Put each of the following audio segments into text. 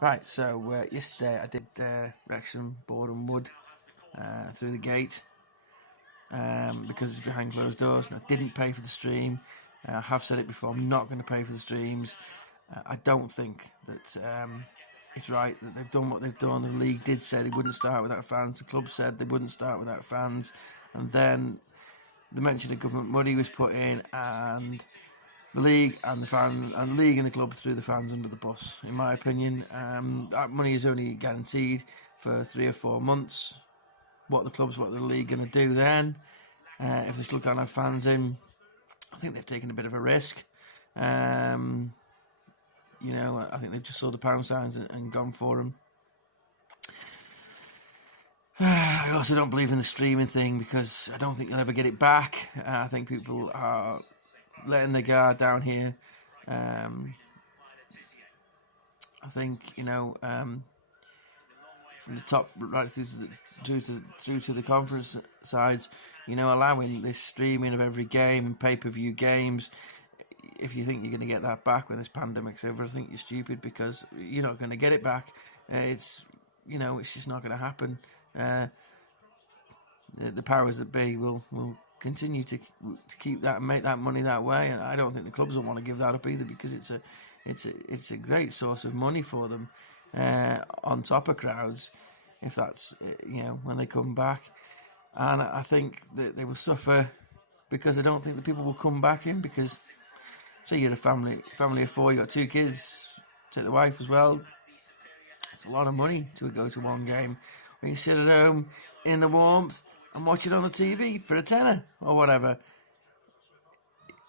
Right, so yesterday I did Wrexham, borehamwood through the gate because it's behind closed doors, and I didn't pay for the stream. I have said it before, I'm not going to pay for the streams. I don't think that it's right that they've done what they've done. The league did say they wouldn't start without fans. The club said they wouldn't start without fans. And then the mention of government money was put in, and the league and the club threw the fans under the bus. In my opinion, that money is only guaranteed for 3 or 4 months. What the league going to do then? If they still can't have fans in, I think they've taken a bit of a risk. I think they've just saw the pound signs and gone for them. I also don't believe in the streaming thing because I don't think they'll ever get it back. I think people are letting their guard down here. I think from the top right through to the conference sides, allowing this streaming of every game and pay-per-view games. If you think you're going to get that back when this pandemic's over, I think you're stupid because you're not going to get it back. It's just not going to happen. The powers that be will continue to keep that and make that money that way, and I don't think the clubs will want to give that up either because it's a great source of money for them on top of crowds if that's when they come back. And I think that they will suffer because I don't think the people will come back in because say you're a family of 4, you got 2 kids, take the wife as well. It's a lot of money to go to one game. When you sit at home in the warmth and watch it on the TV for a tenner or whatever.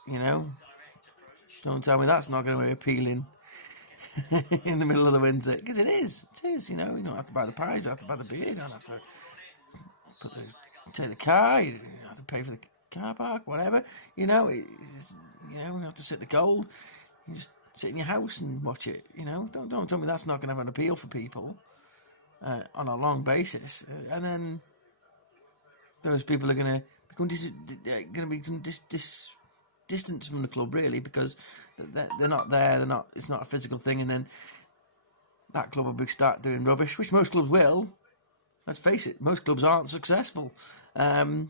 Don't tell me that's not going to be appealing in the middle of the winter, because it is. You don't have to buy the pies, you don't have to buy the beer, you don't have to take the car, you don't have to pay for the car park, whatever. You don't have to sit in the cold. You just sit in your house and watch it. Don't tell me that's not going to have an appeal for people on a long basis, and then those people are going to become distant from the club, really, because they're not there. It's not a physical thing, and then that club will start doing rubbish, which most clubs will. Let's face it, most clubs aren't successful, and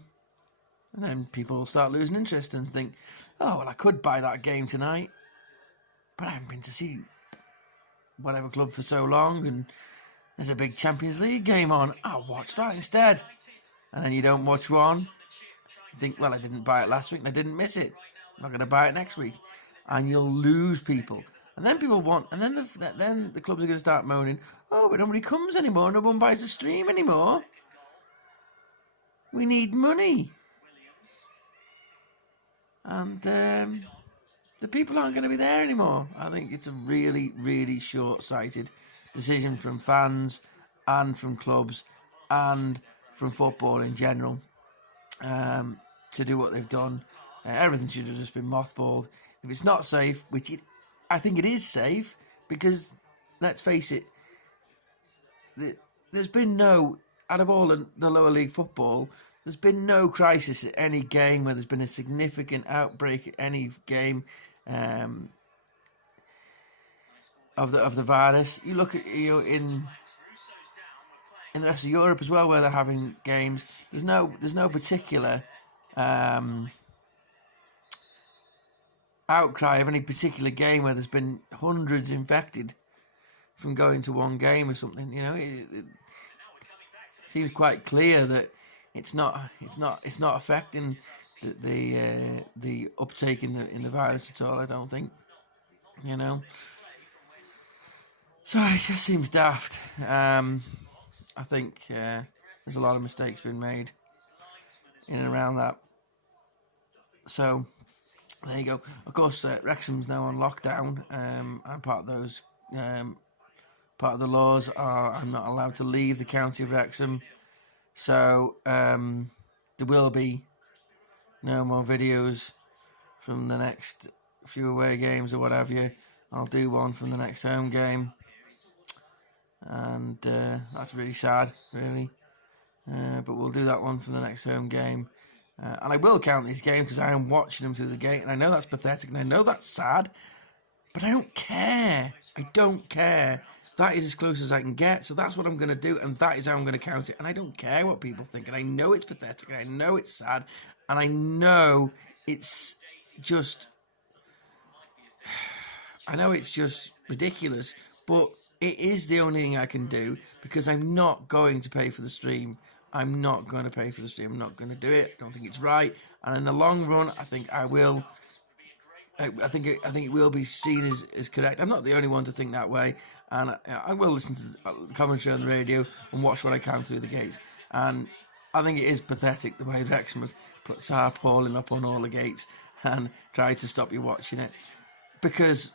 then people will start losing interest and think, "Oh, well, I could buy that game tonight, but I haven't been to see whatever club for so long, and there's a big Champions League game on. I'll watch that instead." And then you don't watch one. You think, well, I didn't buy it last week and I didn't miss it. I'm not going to buy it next week. And you'll lose people. And then then the clubs are going to start moaning, "Oh, but nobody comes anymore. No one buys the stream anymore. We need money." And the people aren't going to be there anymore. I think it's a really, really short-sighted decision from fans and from clubs and from football in general to do what they've done. Everything should have just been mothballed. If it's not safe, I think it is safe, because let's face it, there's been out of all the lower league football, there's been no crisis at any game where there's been a significant outbreak at any game of the virus. You look at in the rest of Europe as well, where they're having games, there's no particular outcry of any particular game where there's been hundreds infected from going to one game or something. It seems quite clear that it's not affecting the uptake in the virus at all, I don't think. So it just seems daft. I think there's a lot of mistakes been made in and around that. So there you go. Of course, Wrexham's now on lockdown, and part of the laws are I'm not allowed to leave the county of Wrexham. So there will be no more videos from the next few away games or what have you. I'll do one from the next home game. And that's really sad, really. But we'll do that one for the next home game. And I will count these games because I am watching them through the gate. And I know that's pathetic and I know that's sad. But I don't care. I don't care. that is as close as I can get. So that's what I'm going to do, and that is how I'm going to count it. And I don't care what people think. And I know it's pathetic, and I know it's sad, and I know it's just... I know it's just ridiculous, but it is the only thing I can do, because I'm not going to pay for the stream. I'm not going to pay for the stream. I'm not going to do it. I don't think it's right. And in the long run, I think I will. I think it will be seen as correct. I'm not the only one to think that way, and I will listen to the commentary on the radio and watch what I can through the gates. And I think it is pathetic the way Wrexham have put tarpaulin up on all the gates and tried to stop you watching it, because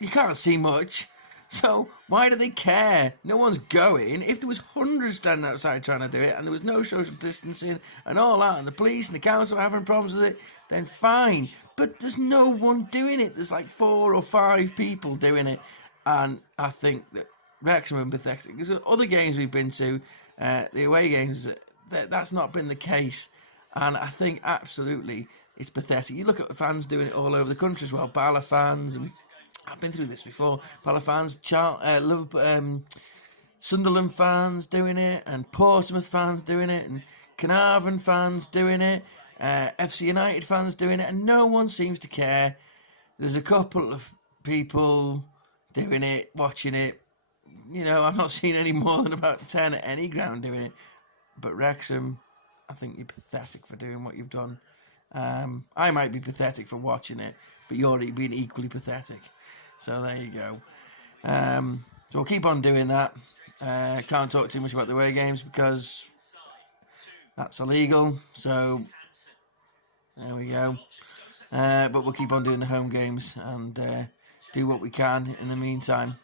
you can't see much. So why do they care? No one's going. If there was hundreds standing outside trying to do it, and there was no social distancing and all that, and the police and the council are having problems with it, then fine. But there's no one doing it. There's like 4 or 5 people doing it. And I think that Wrexham are pathetic. Because other games we've been to, the away games, that's not been the case. And I think absolutely it's pathetic. You look at the fans doing it all over the country as well. Bala fans, and I've been through this before. Bala fans, Sunderland fans doing it, and Portsmouth fans doing it, and Carnarvon fans doing it, FC United fans doing it, and no one seems to care. There's a couple of people doing it, watching it. You know, I've not seen any more than about 10 at any ground doing it. But Wrexham, I think you're pathetic for doing what you've done. I might be pathetic for watching it, but you're being equally pathetic. So there you go. So we'll keep on doing that. Can't talk too much about the away games because that's illegal. So there we go. But we'll keep on doing the home games and do what we can in the meantime.